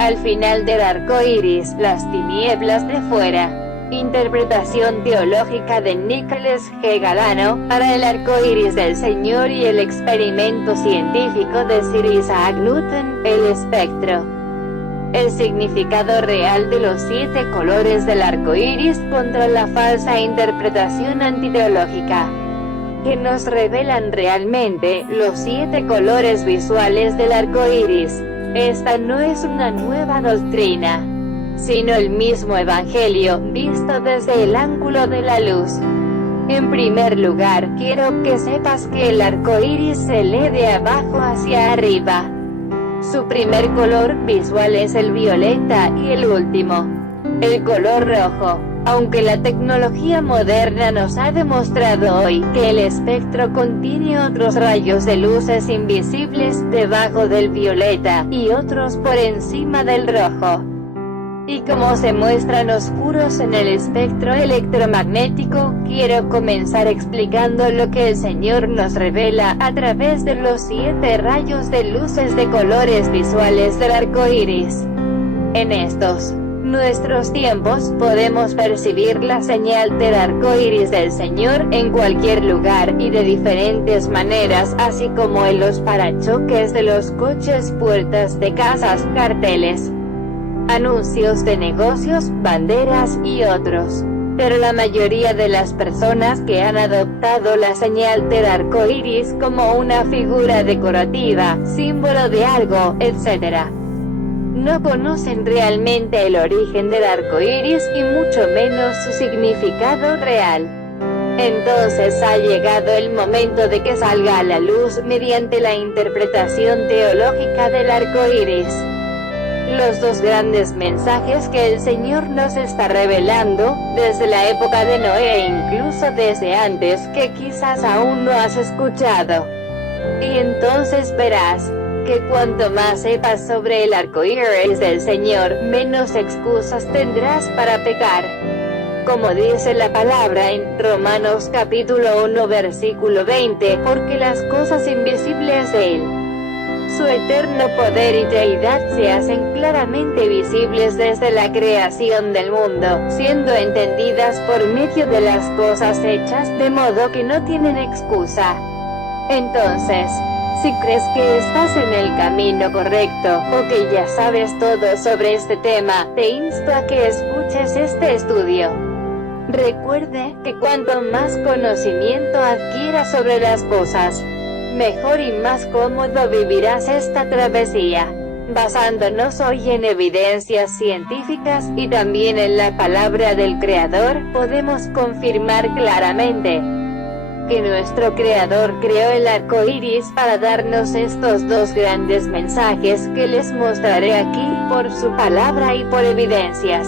al final del arco iris, las tinieblas de fuera. Interpretación teológica de Nicholas G. Galano, para el arco iris del Señor y el experimento científico de Sir Isaac Newton, el espectro. El significado real de los 7 colores del arco iris contra la falsa interpretación antiteológica, que nos revelan realmente los 7 colores visuales del arco iris. Esta no es una nueva doctrina, sino el mismo Evangelio, visto desde el ángulo de la luz. En primer lugar, quiero que sepas que el arco iris se lee de abajo hacia arriba. Su primer color visual es el violeta y el último, el color rojo. Aunque la tecnología moderna nos ha demostrado hoy que el espectro contiene otros rayos de luces invisibles debajo del violeta y otros por encima del rojo, y como se muestran oscuros en el espectro electromagnético, quiero comenzar explicando lo que el Señor nos revela a través de los 7 rayos de luces de colores visuales del arco iris. En estos nuestros tiempos podemos percibir la señal del arco iris del Señor en cualquier lugar y de diferentes maneras, así como en los parachoques de los coches, puertas de casas, carteles, anuncios de negocios, banderas y otros. Pero la mayoría de las personas que han adoptado la señal del arco iris como una figura decorativa, símbolo de algo, etc., no conocen realmente el origen del arco iris y mucho menos su significado real. Entonces ha llegado el momento de que salga a la luz mediante la interpretación teológica del arco iris los 2 grandes mensajes que el Señor nos está revelando, desde la época de Noé e incluso desde antes, que quizás aún no has escuchado. Y entonces verás que cuanto más sepas sobre el arco iris del Señor, menos excusas tendrás para pecar. Como dice la palabra en Romanos capítulo 1 versículo 20, porque las cosas invisibles de Él, su eterno poder y deidad, se hacen claramente visibles desde la creación del mundo, siendo entendidas por medio de las cosas hechas, de modo que no tienen excusa. Entonces, si crees que estás en el camino correcto, o que ya sabes todo sobre este tema, te insto a que escuches este estudio. Recuerde que cuanto más conocimiento adquieras sobre las cosas, mejor y más cómodo vivirás esta travesía. Basándonos hoy en evidencias científicas, y también en la palabra del Creador, podemos confirmar claramente que nuestro Creador creó el arco iris para darnos estos 2 grandes mensajes que les mostraré aquí, por su palabra y por evidencias.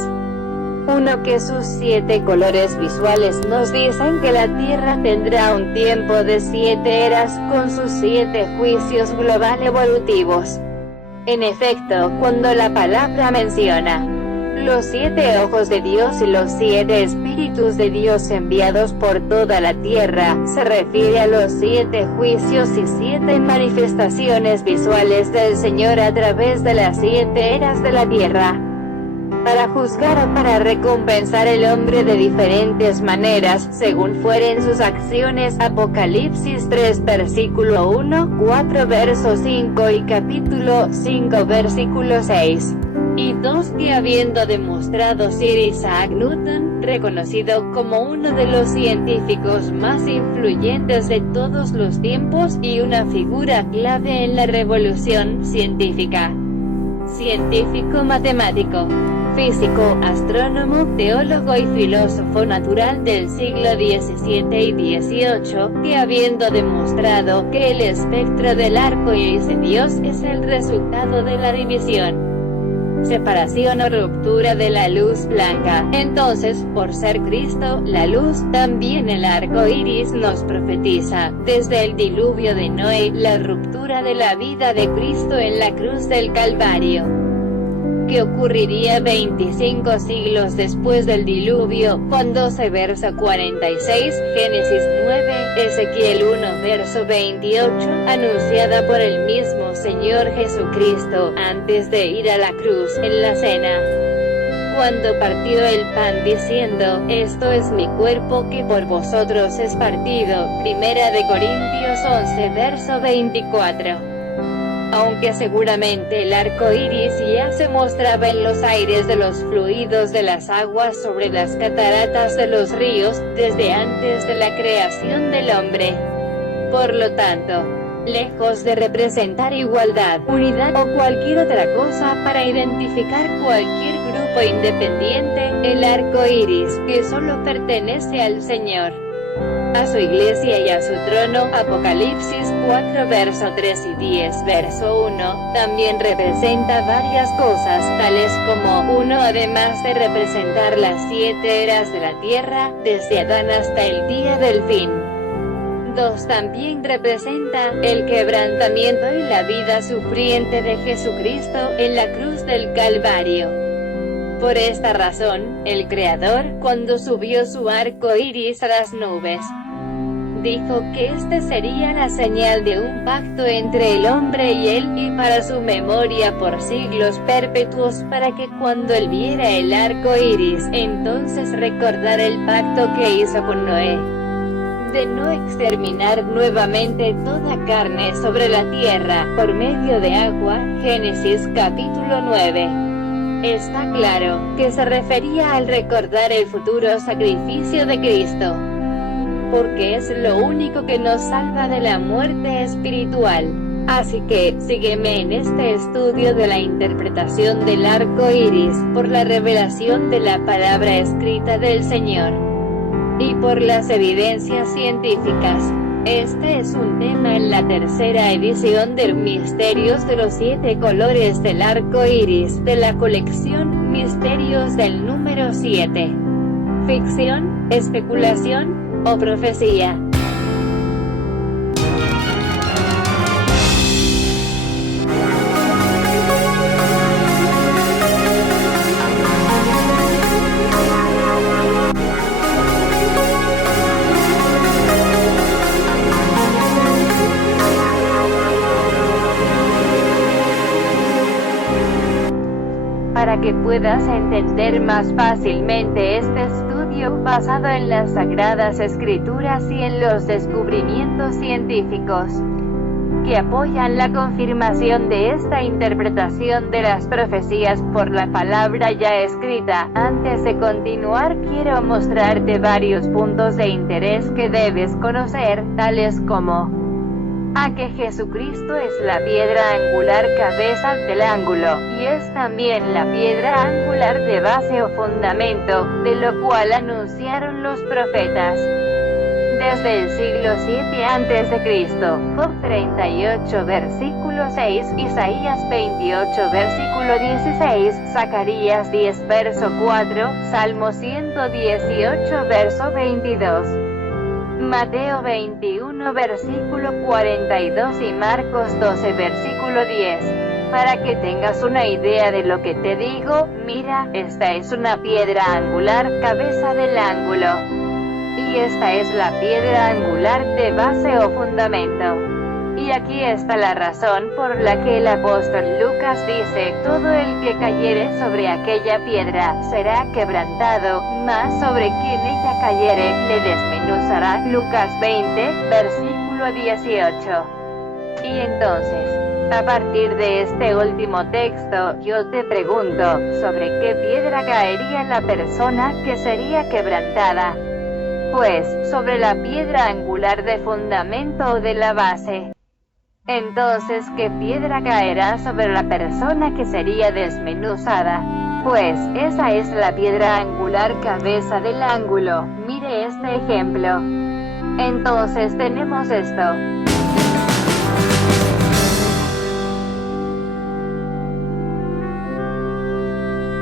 Uno, que sus 7 colores visuales nos dicen que la Tierra tendrá un tiempo de 7 eras, con sus 7 juicios global evolutivos. En efecto, cuando la palabra menciona los 7 ojos de Dios y los 7 espíritus de Dios enviados por toda la tierra, se refiere a los 7 juicios y 7 manifestaciones visuales del Señor a través de las 7 eras de la tierra, para juzgar o para recompensar el hombre de diferentes maneras, según fueren sus acciones. Apocalipsis 3 versículo 1, 4 verso 5 y capítulo 5 versículo 6. Y 2, que habiendo demostrado Sir Isaac Newton, reconocido como uno de los científicos más influyentes de todos los tiempos y una figura clave en la revolución científica, científico matemático, físico, astrónomo, teólogo y filósofo natural del siglo XVII y XVIII, que habiendo demostrado que el espectro del arco iris de Dios es el resultado de la división, separación o ruptura de la luz blanca, entonces, por ser Cristo, la luz, también el arco iris nos profetiza, desde el diluvio de Noé, la ruptura de la vida de Cristo en la cruz del Calvario, que ocurriría 25 siglos después del diluvio. Juan 12 verso 46, Génesis 9, Ezequiel 1 verso 28, anunciada por el mismo Señor Jesucristo, antes de ir a la cruz, en la cena, cuando partió el pan diciendo, esto es mi cuerpo que por vosotros es partido. Primera de Corintios 11 verso 24. Aunque seguramente el arco iris ya se mostraba en los aires de los fluidos de las aguas sobre las cataratas de los ríos, desde antes de la creación del hombre. Por lo tanto, lejos de representar igualdad, unidad o cualquier otra cosa para identificar cualquier grupo independiente, el arco iris, que solo pertenece al Señor, a su iglesia y a su trono, Apocalipsis 4 verso 3 y 10 verso 1, también representa varias cosas, tales como 1. Además de representar las 7 eras de la tierra, desde Adán hasta el día del fin. 2. También representa el quebrantamiento y la vida sufriente de Jesucristo en la cruz del Calvario. Por esta razón, el Creador, cuando subió su arco iris a las nubes, dijo que este sería la señal de un pacto entre el hombre y él, y para su memoria por siglos perpetuos, para que cuando él viera el arco iris, entonces recordara el pacto que hizo con Noé, de no exterminar nuevamente toda carne sobre la tierra, por medio de agua. Génesis capítulo 9. Está claro que se refería al recordar el futuro sacrificio de Cristo, porque es lo único que nos salva de la muerte espiritual. Así que, sígueme en este estudio de la interpretación del arco iris, por la revelación de la palabra escrita del Señor, y por las evidencias científicas. Este es un tema en la tercera edición de Misterios de los 7 colores del arco iris, de la colección Misterios del número 7. Ficción, especulación o profecía. Para que puedas entender más fácilmente este estudio basado en las Sagradas Escrituras y en los descubrimientos científicos que apoyan la confirmación de esta interpretación de las profecías por la palabra ya escrita. Antes de continuar, quiero mostrarte varios puntos de interés que debes conocer, tales como a que Jesucristo es la piedra angular cabeza del ángulo, y es también la piedra angular de base o fundamento, de lo cual anunciaron los profetas desde el siglo 7 a.C. Job 38 versículo 6, Isaías 28 versículo 16, Zacarías 10 verso 4, Salmo 118 verso 22. Mateo 21 versículo 42 y Marcos 12 versículo 10. Para que tengas una idea de lo que te digo, mira, esta es una piedra angular, cabeza del ángulo. Y esta es la piedra angular de base o fundamento. Y aquí está la razón por la que el apóstol Lucas dice, todo el que cayere sobre aquella piedra será quebrantado, mas sobre quien ella cayere le desmenuzará. Lucas 20, versículo 18. Y entonces, a partir de este último texto, yo te pregunto, ¿sobre qué piedra caería la persona que sería quebrantada? Pues, sobre la piedra angular de fundamento o de la base. Entonces, ¿qué piedra caerá sobre la persona que sería desmenuzada? Pues, esa es la piedra angular cabeza del ángulo. Mire este ejemplo. Entonces tenemos esto.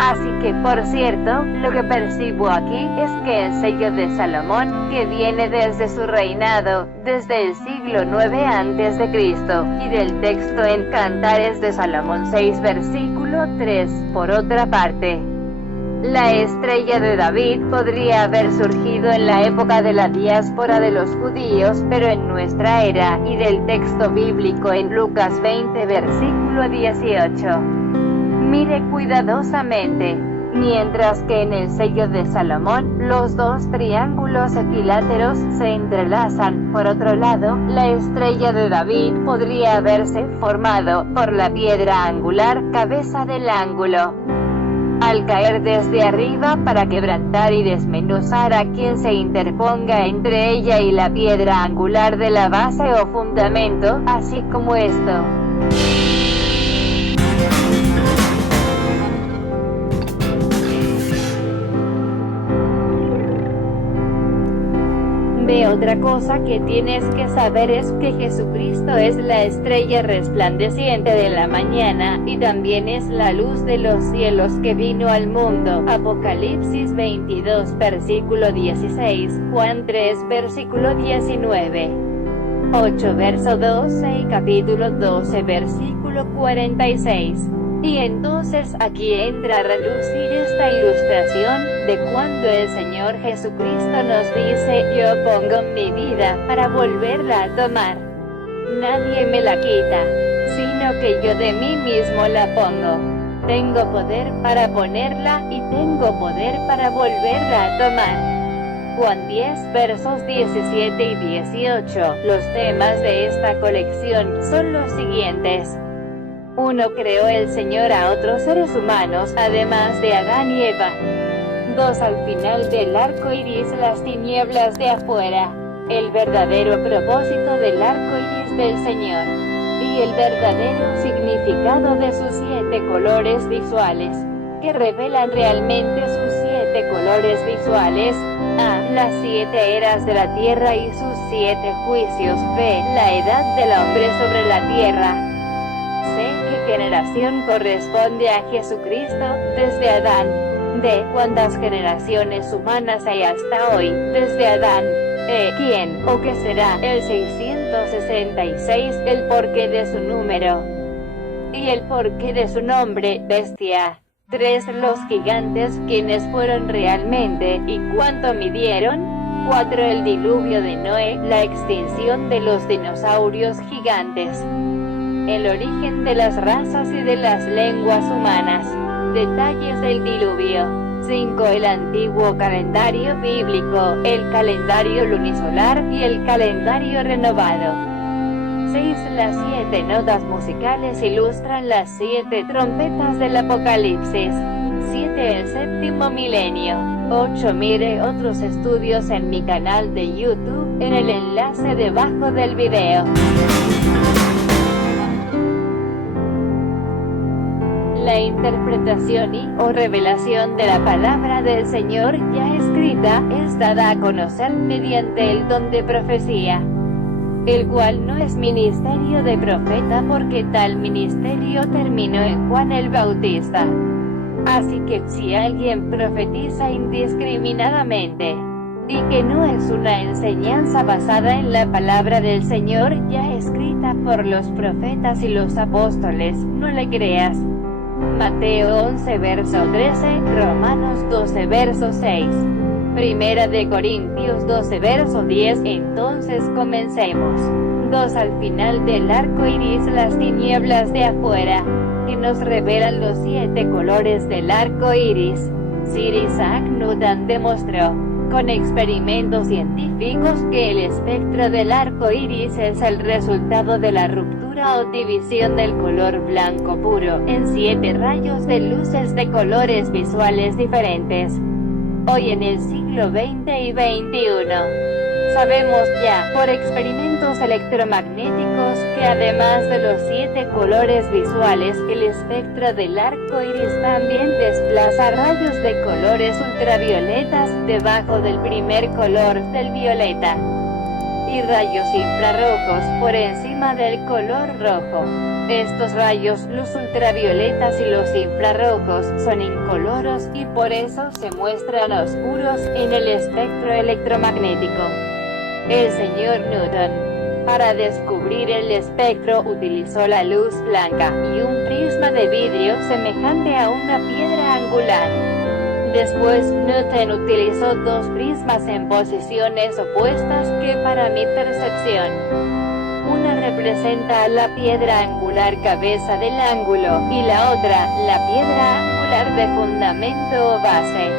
Así que, por cierto, lo que percibo aquí es que el sello de Salomón, que viene desde su reinado, desde el siglo 9 a.C., y del texto en Cantares de Salomón 6 versículo 3, por otra parte, La estrella de David podría haber surgido en la época de la diáspora de los judíos, pero en nuestra era, y del texto bíblico en Lucas 20 versículo 18. Mire cuidadosamente. Mientras que en el sello de Salomón, los dos triángulos equiláteros se entrelazan. Por otro lado, la estrella de David podría haberse formado por la piedra angular, cabeza del ángulo, al caer desde arriba para quebrantar y desmenuzar a quien se interponga entre ella y la piedra angular de la base o fundamento, así como esto. Otra cosa que tienes que saber es que Jesucristo es la estrella resplandeciente de la mañana, y también es la luz de los cielos que vino al mundo. Apocalipsis 22 versículo 16, Juan 3 versículo 19, 8 verso 12 y capítulo 12 versículo 46. Y entonces aquí entra a relucir esta ilustración de cuando el Señor Jesucristo nos dice: yo pongo mi vida para volverla a tomar. Nadie me la quita, sino que yo de mí mismo la pongo. Tengo poder para ponerla y tengo poder para volverla a tomar. Juan 10 versos 17 y 18. Los temas de esta colección son los siguientes. 1. Creó el Señor a otros seres humanos, además de Adán y Eva. 2. Al final del arco iris, las tinieblas de afuera. El verdadero propósito del arco iris del Señor. Y el verdadero significado de sus 7 colores visuales, que revelan realmente sus 7 colores visuales. A. Las 7 eras de la tierra y sus 7 juicios. B. La edad del hombre sobre la tierra. C. ¿Qué generación corresponde a Jesucristo desde Adán? D. ¿Cuántas generaciones humanas hay hasta hoy desde Adán? E. ¿Quién o qué será el 666? El porqué de su número y el porqué de su nombre, bestia. 3. Los gigantes, ¿quiénes fueron realmente y cuánto midieron? 4. El diluvio de Noé, la extinción de los dinosaurios gigantes. El origen de las razas y de las lenguas humanas. Detalles del diluvio. 5. El antiguo calendario bíblico, el calendario lunisolar y el calendario renovado. 6. Las 7 notas musicales ilustran las 7 trompetas del Apocalipsis. 7. El séptimo milenio. 8. Mire otros estudios en mi canal de YouTube, en el enlace debajo del video. La interpretación o revelación de la palabra del Señor ya escrita es dada a conocer mediante el don de profecía, el cual no es ministerio de profeta porque tal ministerio terminó en Juan el Bautista. Así que si alguien profetiza indiscriminadamente, y que no es una enseñanza basada en la palabra del Señor ya escrita por los profetas y los apóstoles, no le creas. Mateo 11 verso 13, Romanos 12 verso 6, Primera de Corintios 12 verso 10. Entonces comencemos. 2. Al final del arco iris, las tinieblas de afuera, que nos revelan los 7 colores del arco iris. Sir Isaac Newton demostró, con experimentos científicos, que el espectro del arco iris es el resultado de la ruptura o división del color blanco puro en 7 rayos de luces de colores visuales diferentes. Hoy en el siglo XX y XXI, sabemos ya, por experimentos electromagnéticos, que además de los 7 colores visuales, el espectro del arco iris también desplaza rayos de colores ultravioletas debajo del primer color del violeta, y rayos infrarrojos por encima del color rojo. Estos rayos, los ultravioletas y los infrarrojos, son incoloros y por eso se muestran oscuros en el espectro electromagnético. El señor Newton, para descubrir el espectro, utilizó la luz blanca y un prisma de vidrio semejante a una piedra angular. Después, Newton utilizó dos prismas en posiciones opuestas que para mi percepción. Una representa a la piedra angular cabeza del ángulo, y la otra, la piedra angular de fundamento o base.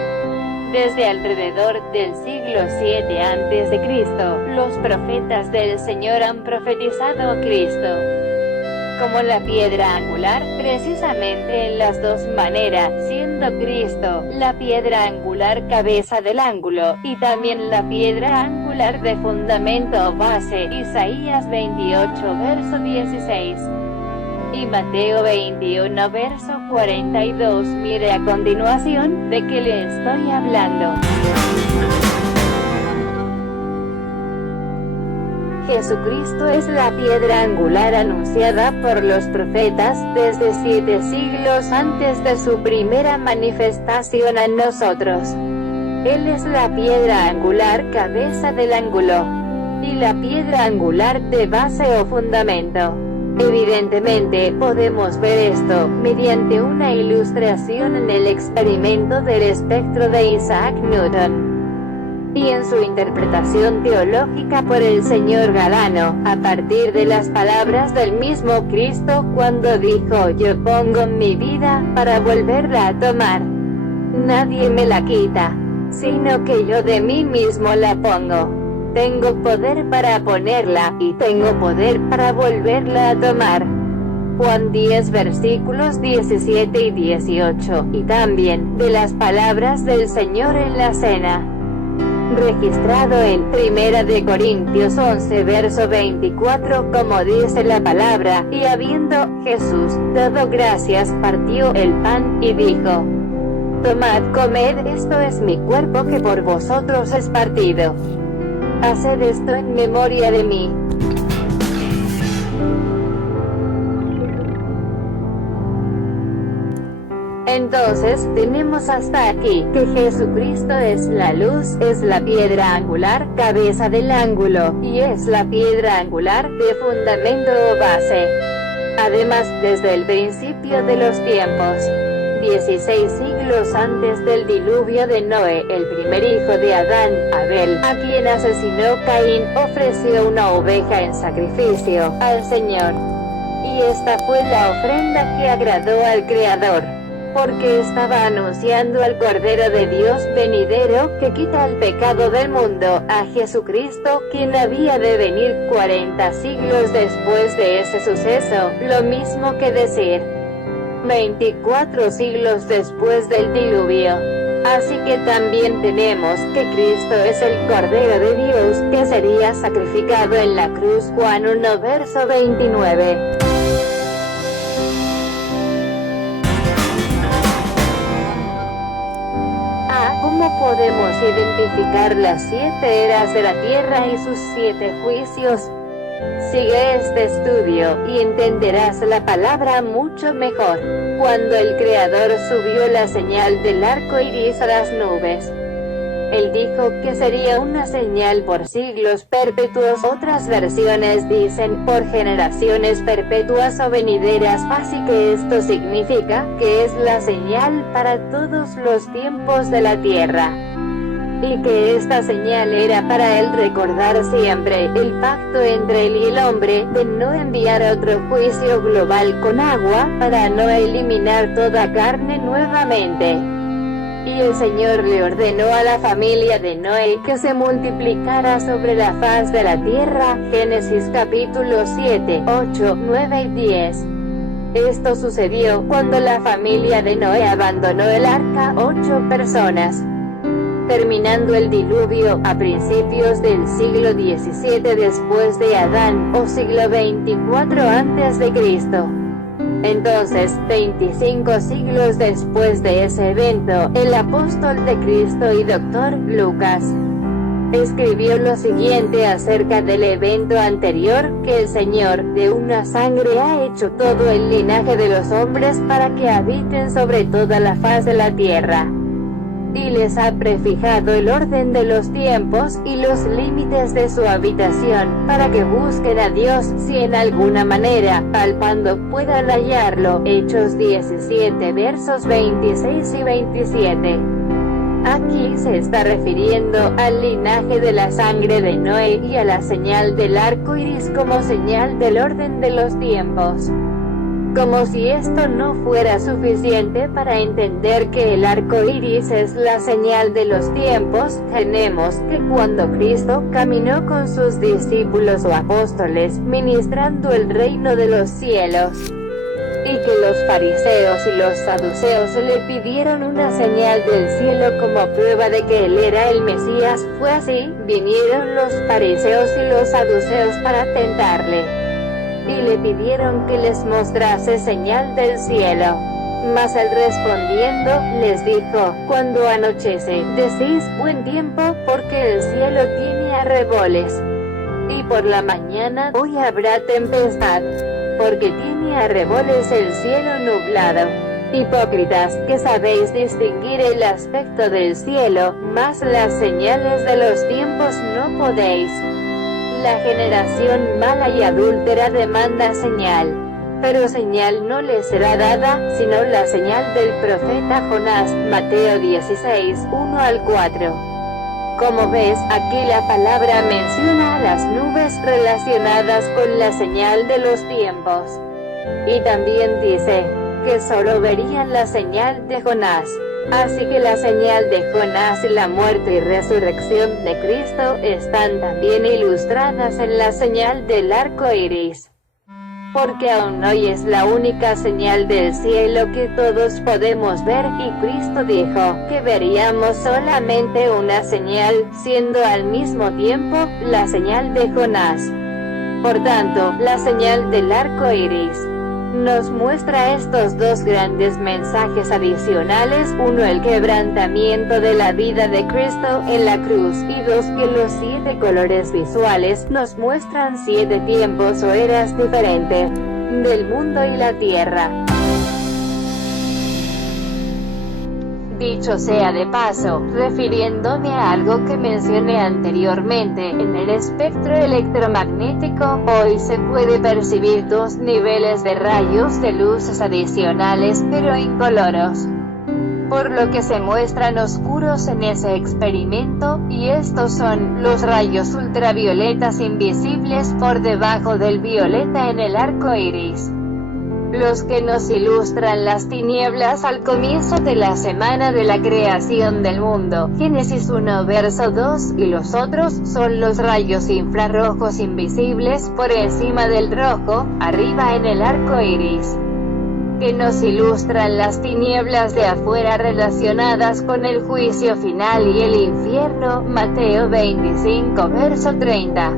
Desde alrededor del siglo VII a.C., los profetas del Señor han profetizado a Cristo como la piedra angular, precisamente en las dos maneras, siendo Cristo la piedra angular cabeza del ángulo, y también la piedra angular de fundamento o base, Isaías 28 verso 16. Y Mateo 21 verso 42. Mire a continuación de qué le estoy hablando. Jesucristo es la piedra angular anunciada por los profetas desde 7 siglos antes de su primera manifestación a nosotros. Él es la piedra angular cabeza del ángulo, y la piedra angular de base o fundamento. Evidentemente, podemos ver esto mediante una ilustración en el experimento del espectro de Isaac Newton, y en su interpretación teológica por el señor Galano, a partir de las palabras del mismo Cristo cuando dijo: yo pongo mi vida para volverla a tomar. Nadie me la quita, sino que yo de mí mismo la pongo. Tengo poder para ponerla, y tengo poder para volverla a tomar. Juan 10 versículos 17 y 18, y también, de las palabras del Señor en la cena, registrado en 1 de Corintios 11 verso 24, como dice la palabra: y habiendo Jesús dado gracias, partió el pan, y dijo: tomad, comed, esto es mi cuerpo que por vosotros es partido. Haced esto en memoria de mí. Entonces, tenemos hasta aquí, que Jesucristo es la luz, es la piedra angular, cabeza del ángulo, y es la piedra angular, de fundamento o base. Además, desde el principio de los tiempos, 16 siglos antes del diluvio de Noé, el primer hijo de Adán, Abel, a quien asesinó Caín, ofreció una oveja en sacrificio al Señor. Y esta fue la ofrenda que agradó al Creador, porque estaba anunciando al Cordero de Dios venidero, que quita el pecado del mundo, a Jesucristo, quien había de venir 40 siglos después de ese suceso, lo mismo que decir 24 siglos después del diluvio. Así que también tenemos que Cristo es el Cordero de Dios, que sería sacrificado en la cruz. Juan 1 verso 29. ¿Cómo podemos identificar las 7 eras de la tierra y sus 7 juicios? Sigue este estudio, y entenderás la palabra mucho mejor. Cuando el Creador subió la señal del arco iris a las nubes, Él dijo que sería una señal por siglos perpetuos. Otras versiones dicen por generaciones perpetuas o venideras. Así que esto significa que es la señal para todos los tiempos de la tierra, y que esta señal era para Él recordar siempre el pacto entre Él y el hombre, de no enviar otro juicio global con agua, para no eliminar toda carne nuevamente. Y el Señor le ordenó a la familia de Noé que se multiplicara sobre la faz de la tierra. Génesis capítulo 7, 8, 9 y 10. Esto sucedió cuando la familia de Noé abandonó el arca, 8 personas, terminando el diluvio a principios del siglo XVII después de Adán, o siglo 24 antes de Cristo. Entonces, 25 siglos después de ese evento, el apóstol de Cristo y doctor, Lucas, escribió lo siguiente acerca del evento anterior: que el Señor, de una sangre, ha hecho todo el linaje de los hombres para que habiten sobre toda la faz de la tierra, y les ha prefijado el orden de los tiempos, y los límites de su habitación, para que busquen a Dios, si en alguna manera, palpando, puedan hallarlo. Hechos 17 versos 26 y 27. Aquí se está refiriendo al linaje de la sangre de Noé y a la señal del arco iris como señal del orden de los tiempos. Como si esto no fuera suficiente para entender que el arco iris es la señal de los tiempos, tenemos que cuando Cristo caminó con sus discípulos o apóstoles, ministrando el reino de los cielos, y que los fariseos y los saduceos le pidieron una señal del cielo como prueba de que él era el Mesías, fue así, vinieron los fariseos y los saduceos para tentarle, y le pidieron que les mostrase señal del cielo. Mas él respondiendo, les dijo, cuando anochece, decís buen tiempo, porque el cielo tiene arreboles, y por la mañana hoy habrá tempestad, porque tiene arreboles el cielo nublado. Hipócritas, que sabéis distinguir el aspecto del cielo, mas las señales de los tiempos no podéis. La generación mala y adúltera demanda señal, pero señal no le será dada, sino la señal del profeta Jonás. Mateo 16, 1 al 4. Como ves, aquí la palabra menciona a las nubes relacionadas con la señal de los tiempos. Y también dice que solo verían la señal de Jonás. Así que la señal de Jonás y la muerte y resurrección de Cristo están también ilustradas en la señal del arco iris. Porque aún hoy es la única señal del cielo que todos podemos ver, y Cristo dijo que veríamos solamente una señal, siendo al mismo tiempo la señal de Jonás. Por tanto, la señal del arco iris nos muestra estos dos grandes mensajes adicionales: uno, el quebrantamiento de la vida de Cristo en la cruz, y dos, que los 7 colores visuales nos muestran 7 tiempos o eras diferentes del mundo y la tierra. Dicho sea de paso, refiriéndome a algo que mencioné anteriormente, en el espectro electromagnético, hoy se puede percibir 2 niveles de rayos de luces adicionales, pero incoloros, por lo que se muestran oscuros en ese experimento, y estos son los rayos ultravioletas invisibles por debajo del violeta en el arco iris, los que nos ilustran las tinieblas al comienzo de la semana de la creación del mundo, Génesis 1 verso 2, y los otros son los rayos infrarrojos invisibles por encima del rojo, arriba en el arco iris, que nos ilustran las tinieblas de afuera relacionadas con el juicio final y el infierno, Mateo 25 verso 30.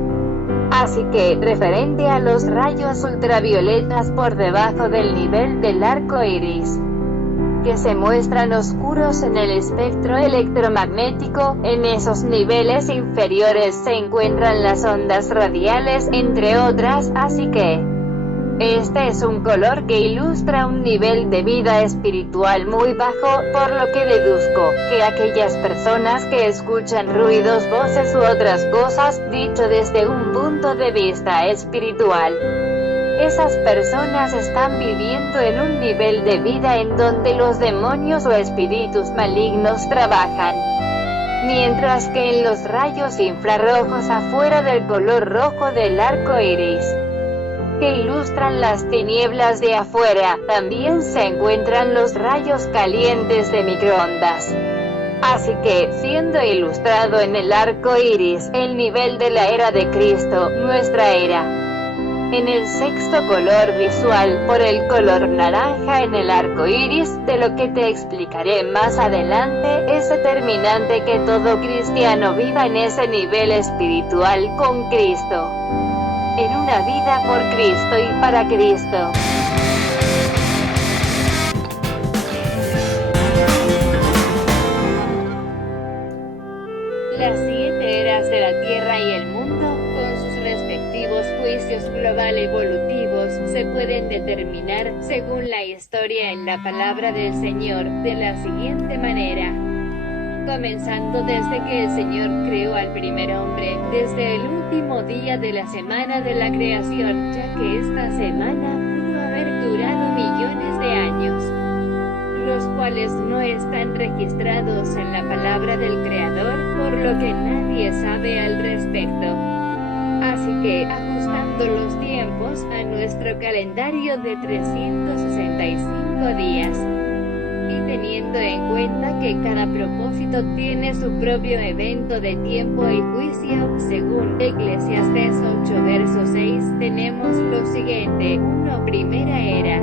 Así que, referente a los rayos ultravioletas por debajo del nivel del arco iris, que se muestran oscuros en el espectro electromagnético, en esos niveles inferiores se encuentran las ondas radiales, entre otras, así que este es un color que ilustra un nivel de vida espiritual muy bajo, por lo que deduzco que aquellas personas que escuchan ruidos, voces u otras cosas, dicho desde un punto de vista espiritual, esas personas están viviendo en un nivel de vida en donde los demonios o espíritus malignos trabajan. Mientras que en los rayos infrarrojos afuera del color rojo del arco iris, que ilustran las tinieblas de afuera, también se encuentran los rayos calientes de microondas. Así que, siendo ilustrado en el arco iris, el nivel de la era de Cristo, nuestra era, en el sexto color visual, por el color naranja en el arco iris, de lo que te explicaré más adelante, es determinante que todo cristiano viva en ese nivel espiritual con Cristo, en una vida por Cristo y para Cristo. Las 7 eras de la Tierra y el mundo, con sus respectivos juicios global evolutivos, se pueden determinar, según la historia en la palabra del Señor, de la siguiente manera. Comenzando desde que el Señor creó al primer hombre, desde el último día de la semana de la creación, ya que esta semana pudo haber durado millones de años, los cuales no están registrados en la palabra del Creador, por lo que nadie sabe al respecto. Así que, ajustando los tiempos a nuestro calendario de 365 días, y teniendo en cuenta que cada propósito tiene su propio evento de tiempo y juicio, según Eclesiastés 8 verso 6, tenemos lo siguiente: 1. Primera era,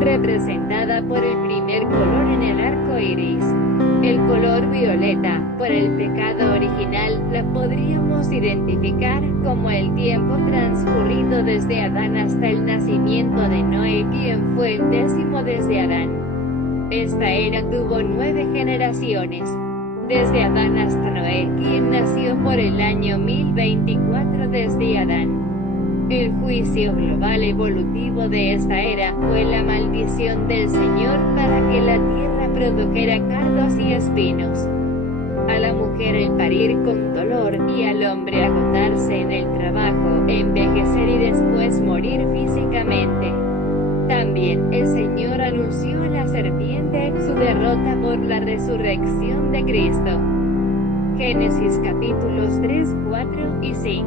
representada por el primer color en el arco iris. El color violeta, por el pecado original, la podríamos identificar como el tiempo transcurrido desde Adán hasta el nacimiento de Noé, quien fue el 10º desde Adán. Esta era tuvo 9 generaciones, desde Adán hasta Noé, quien nació por el año 1024 desde Adán. El juicio global evolutivo de esta era fue la maldición del Señor para que la tierra produjera cardos y espinos, a la mujer el parir con dolor, y al hombre agotarse en el trabajo, envejecer y después morir físicamente. También el Señor anunció a la serpiente su derrota por la resurrección de Cristo. Génesis capítulos 3, 4 y 5.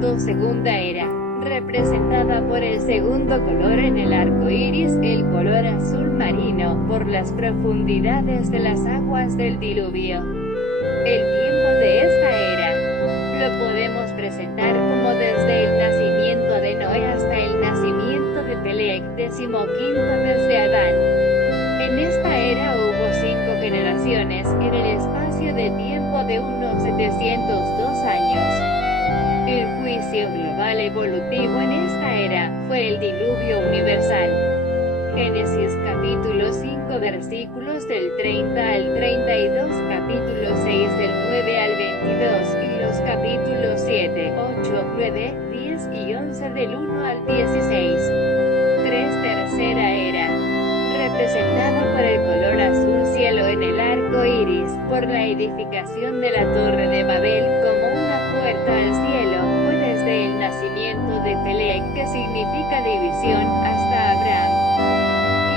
2. Segunda era, representada por el segundo color en el arco iris, el color azul marino, por las profundidades de las aguas del diluvio. El tiempo de esta era lo podemos presentar como desde el nacimiento de Noé hasta el nacimiento de Peleg, 15º desde Adán. En esta era hubo 5 generaciones, en el espacio de tiempo de unos 702 años. El juicio global evolutivo en esta era fue el diluvio universal. Génesis capítulo 5 versículos del 30 al 32, capítulo 6 del 9 al 22, y los capítulos 7, 8, 9, 10 y 11 del 1 al 16. 3. Tercera era, representada por el color azul cielo en el arco iris, por la edificación de la Torre de Babel como una puerta al cielo, fue desde el nacimiento de Peleg, que significa división, hasta Abraham,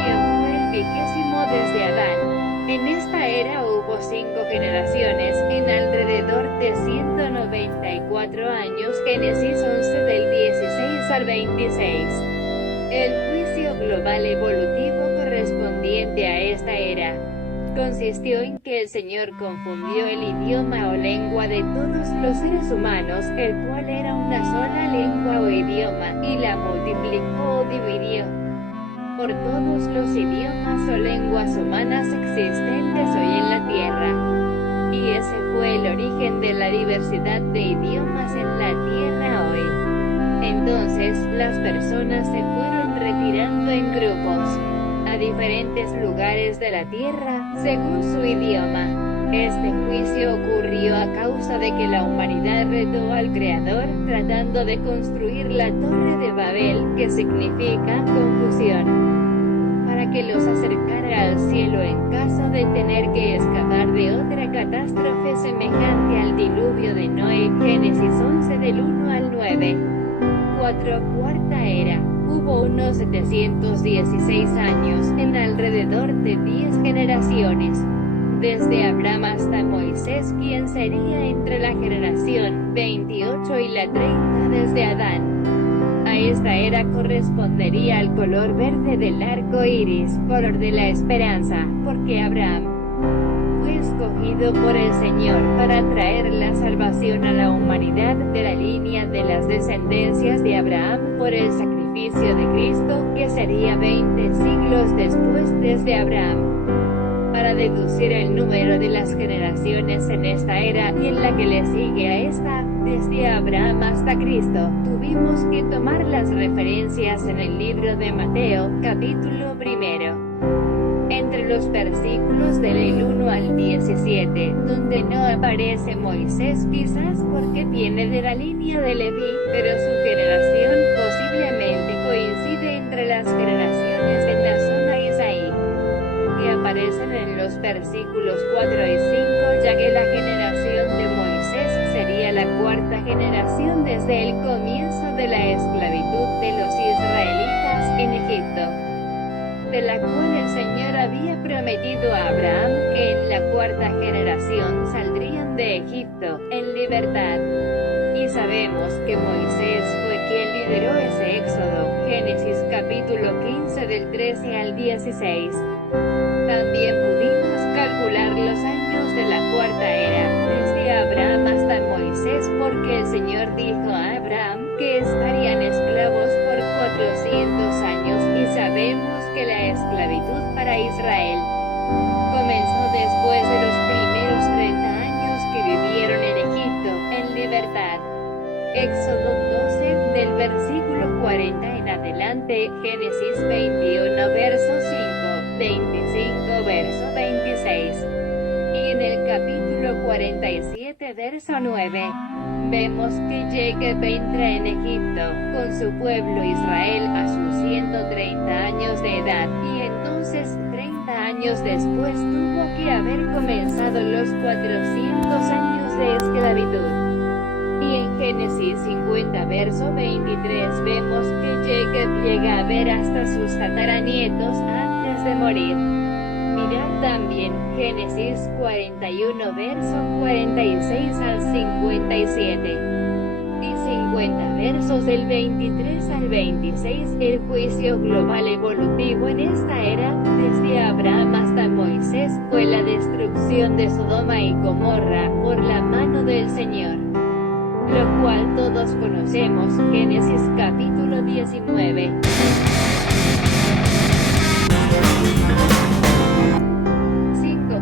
quien fue el 20º desde Adán. En esta era hubo 5 generaciones, en alrededor de 194 años. Génesis 11 del 16 al 26. El juicio global evolutivo correspondiente a esta era consistió en que el Señor confundió el idioma o lengua de todos los seres humanos, el cual era una sola lengua o idioma, y la multiplicó o dividió por todos los idiomas o lenguas humanas existentes hoy en la tierra. Y ese fue el origen de la diversidad de idiomas en la tierra hoy. Entonces, las personas se fueron retirando en grupos a diferentes lugares de la tierra, según su idioma. Este juicio ocurrió a causa de que la humanidad retó al Creador, tratando de construir la Torre de Babel, que significa confusión, para que los acercara al cielo en caso de tener que escapar de otra catástrofe semejante al diluvio de Noé. Génesis 11 del 1 al 9. 4. Cuarta era. Hubo unos 716 años, en alrededor de 10 generaciones, desde Abraham hasta Moisés, quien sería entre la generación 28 y la 30 desde Adán. A esta era correspondería al color verde del arco iris, color de la esperanza, porque Abraham fue escogido por el Señor para traer la salvación a la humanidad de la línea de las descendencias de Abraham por el sacrificio de Cristo, que sería 20 siglos después desde Abraham. Para deducir el número de las generaciones en esta era y en la que le sigue a esta, desde Abraham hasta Cristo, tuvimos que tomar las referencias en el libro de Mateo, capítulo 1. Entre los versículos del 1 al 17, donde no aparece Moisés, quizás porque viene de la línea de Leví, pero su generación posiblemente coincide entre las generaciones de Naasón a Isaí, que aparecen en los versículos 4 y 5, ya que la generación de Moisés sería la cuarta generación desde el comienzo de la esclavitud de los israelitas en Egipto. de la cual el Señor había prometido a Abraham que en la cuarta generación saldrían de Egipto en libertad. Y sabemos que Moisés fue quien lideró ese éxodo. Génesis capítulo 15 del 13 al 16. También pudimos calcular los años de la cuarta era, desde Abraham hasta Moisés, porque el Señor dijo a Abraham que estarían esclavos por 400 años, y sabemos que la esclavitud para Israel comenzó después de los primeros 30 años que vivieron en Egipto, en libertad. Éxodo 12, del versículo 40 en adelante, Génesis 21 verso 5, 25 verso 26. Y en el capítulo 47 verso 9, vemos que Jacob entra en Egipto, con su pueblo Israel a sus 130 años de edad, y entonces 30 años después tuvo que haber comenzado los 400 años de esclavitud. Y en Génesis 50 verso 23 vemos que Jacob llega a ver hasta sus tataranietos antes de morir. Mirad también Génesis 41 verso 46 al 57. Y 50 versos del 23 al 26, el juicio global evolutivo en esta era, desde Abraham hasta Moisés, fue la destrucción de Sodoma y Gomorra por la mano del Señor, lo cual todos conocemos. Génesis capítulo 19.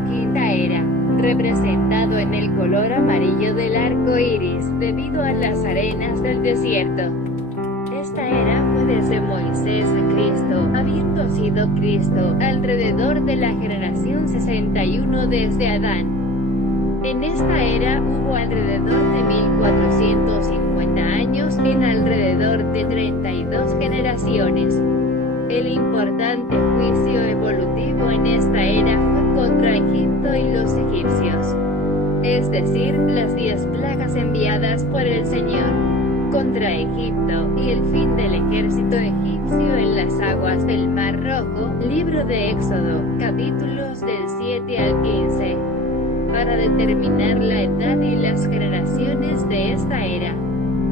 Quinta era, representado en el color amarillo del arco iris, debido a las arenas del desierto. Esta era fue desde Moisés a Cristo, habiendo sido Cristo alrededor de la generación 61 desde Adán. En esta era hubo alrededor de 1450 años en alrededor de 32 generaciones. El importante juicio evolutivo en esta era fue contra Egipto y los egipcios, es decir, las 10 plagas enviadas por el Señor contra Egipto, y el fin del ejército egipcio en las aguas del Mar Rojo. Libro de Éxodo, capítulos del 7 al 15. Para determinar la edad y las generaciones de esta era,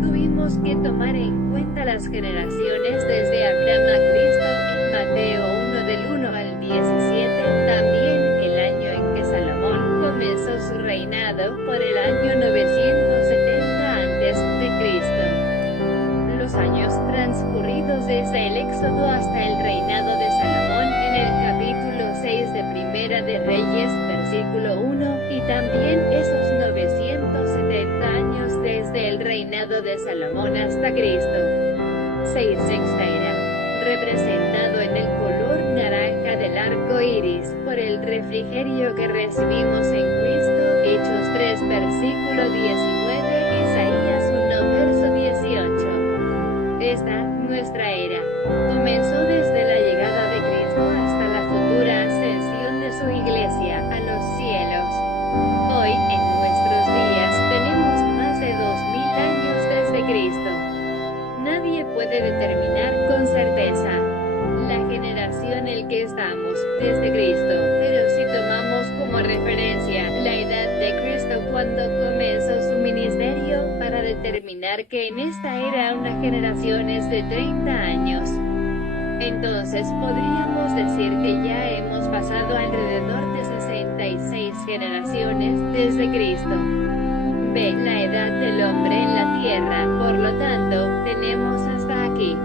tuvimos que tomar en cuenta las generaciones desde Abraham a Cristo en Mateo 1 del 1 al 17, también el año en que Salomón comenzó su reinado por el año 970 antes de Cristo. Los años transcurridos desde el Éxodo hasta el reinado de Salomón en el capítulo 6 de Primera de Reyes, versículo 1, y también esos 970 años desde el reinado de Salomón hasta Cristo. 6. Sexta era, representado en el color naranja del arco iris por el refrigerio que recibimos en Cristo. Hechos 3 versículo 19, Isaías 1 verso 18. Esta, nuestra era, comenzó desde la llegada de Cristo hasta la futura ascensión de su iglesia a los cielos. Hoy, en nuestros días, tenemos más de 2000 años desde Cristo. Nadie puede determinar con certeza la generación en que estamos desde Cristo, pero si tomamos como referencia la edad de Cristo cuando comenzó su ministerio, para determinar que en esta era una generación es de 30 años, entonces podríamos decir que ya hemos pasado alrededor de 66 generaciones desde Cristo. B. La edad del hombre en la tierra. Por lo tanto, tenemos hasta aquí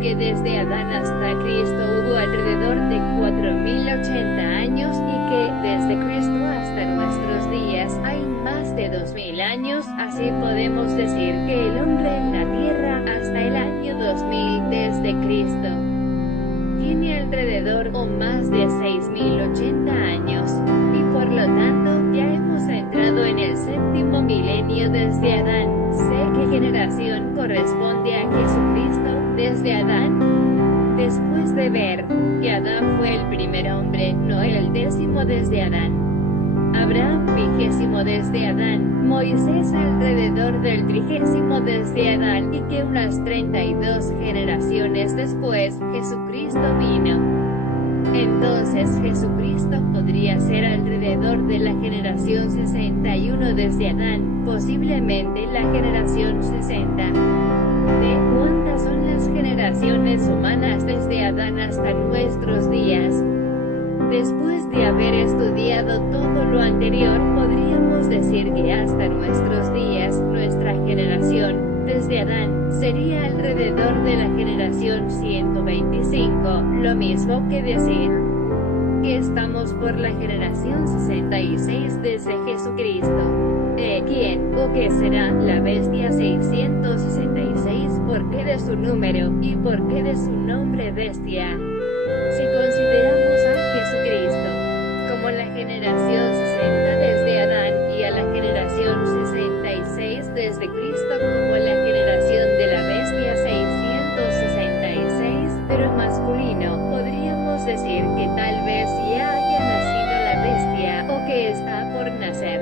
que desde Adán hasta Cristo hubo alrededor de 4080 años, y que desde Cristo hasta nuestros días hay más de 2000 años. Así podemos decir que el hombre en la tierra hasta el año 2000 desde Cristo tiene alrededor o más de 6080 años, y por lo tanto ya hemos entrado en el séptimo milenio desde Adán. Sé qué generación corresponde a Jesucristo desde Adán. Después de ver que Adán fue el primer hombre, Noé el 10º desde Adán, Abraham 20º desde Adán, Moisés alrededor del 30º desde Adán, y que unas 32 generaciones después, Jesucristo vino. Entonces Jesucristo podría ser alrededor de la generación 61 desde Adán, posiblemente la generación 60. ¿De cuántas son las generaciones humanas desde Adán hasta nuestros días? Después de haber estudiado todo lo anterior, podríamos decir que hasta nuestros días, nuestra generación, desde Adán, sería alrededor de la generación 125, lo mismo que decir que estamos por la generación 66 desde Jesucristo. ¿Quién o qué será la bestia 666? ¿Por qué de su número, y por qué de su nombre bestia? Si consideramos a Jesucristo como la generación 60 desde Adán y a la generación 66 desde Cristo como la generación de la bestia 666, pero masculino, podríamos decir que tal vez ya haya nacido la bestia o que está por nacer.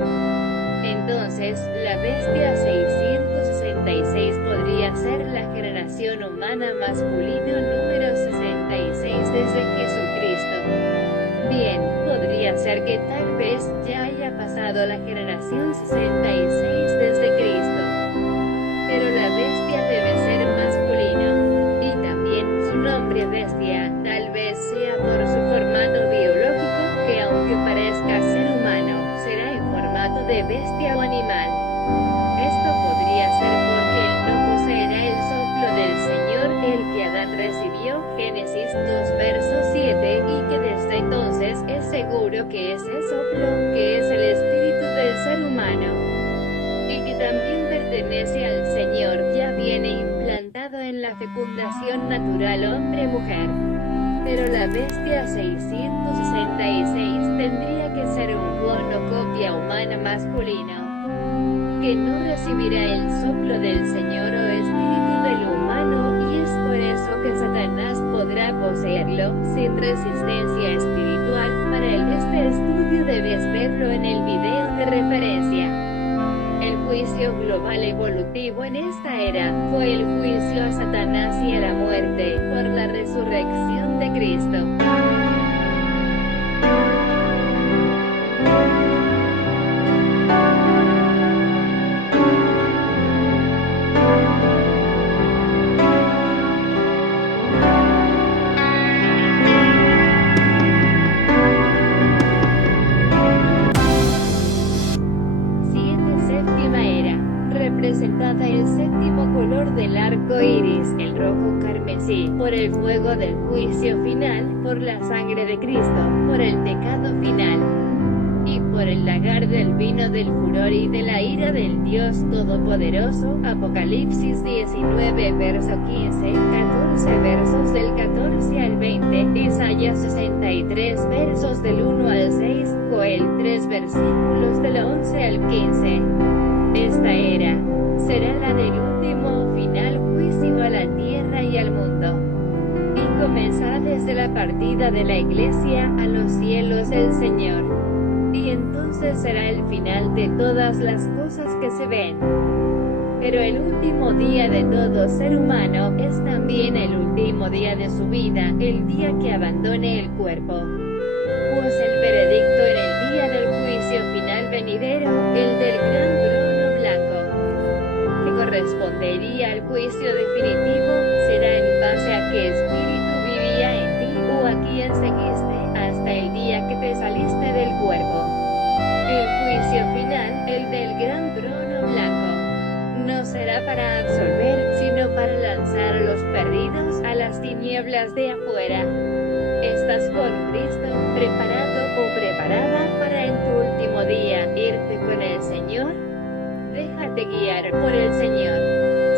Entonces, la bestia 666 podría ser la generación humana masculino número 66 desde Jesucristo. Bien, podría ser que tal vez ya haya pasado la generación 66 desde Cristo. Pero la bestia debe ser masculino. Y también su nombre bestia, tal vez sea por su formato biológico, que aunque parezca ser humano, será en formato de bestia o animal. Esto podría ser porque él no poseerá el soplo del Señor, el que Adán recibió, Génesis 2 verso 7, y que desde entonces es seguro que ese soplo, que es el espíritu del ser humano, y que también pertenece al Señor, ya viene implantado en la fecundación natural hombre-mujer. Pero la bestia 666 tendría que ser un clon o copia humana masculino, que no recibirá el soplo del Señor o espíritu del humano, y es por eso que Satanás podrá poseerlo, sin resistencia espiritual. Para este estudio debes verlo en el video de referencia. El juicio global evolutivo en esta era, fue el juicio a Satanás y a la muerte, por la resurrección de Cristo. Representada el séptimo color del arco iris, el rojo carmesí, por el fuego del juicio final, por la sangre de Cristo, por el pecado final, y por el lagar del vino del furor y de la ira del Dios Todopoderoso. Apocalipsis 19 verso 15, 14 versos del 14 al 20, Isaías 63 versos del 1 al 6, Joel 3 versículos del 11 al 15. Esta era será la del último final juicio a la tierra y al mundo, y comenzará desde la partida de la iglesia a los cielos del Señor, y entonces será el final de todas las cosas que se ven. Pero el último día de todo ser humano es también el último día de su vida, el día que abandone el cuerpo. Pues el veredicto en el día del juicio final venidero, el del gran trono blanco, que correspondería al juicio definitivo, será en base a qué espíritu vivía en ti o a quién seguiste hasta el día que te saliste del cuerpo. El juicio final, el del gran trono blanco, no será para absolver, sino para lanzar a los perdidos a las tinieblas de afuera. ¿Estás con Cristo, preparado o preparada para en tu último día irte con el Señor? Déjate guiar por el Señor.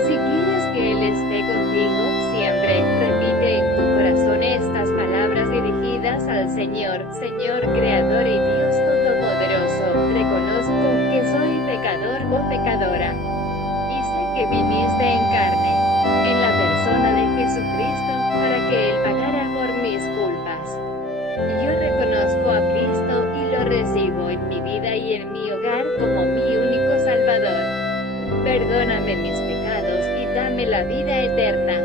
Si quieres que Él esté contigo siempre, repite en tu corazón estas palabras dirigidas al Señor. Señor Creador y Dios Todopoderoso, reconozco que soy pecador o pecadora, y sé que viniste en carne, en la persona de Jesucristo, para que Él pagara por mis culpas. Yo reconozco a Cristo y lo recibo en mi vida y en mi hogar como mi único Salvador. Perdóname mis pecados y dame la vida eterna.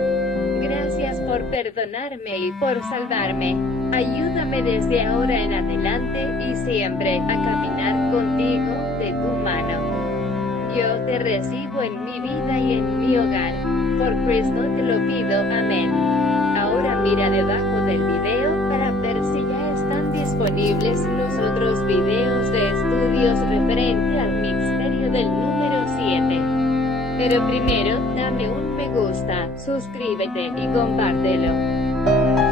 Gracias por perdonarme y por salvarme. Ayúdame desde ahora en adelante y siempre a caminar contigo de tu mano. Yo te recibo en mi vida y en mi hogar. Por Cristo te lo pido, amén. Ahora mira debajo del video para ver si ya están disponibles los otros videos de estudios referente al misterio del número 7. Pero primero, dame un me gusta, suscríbete y compártelo.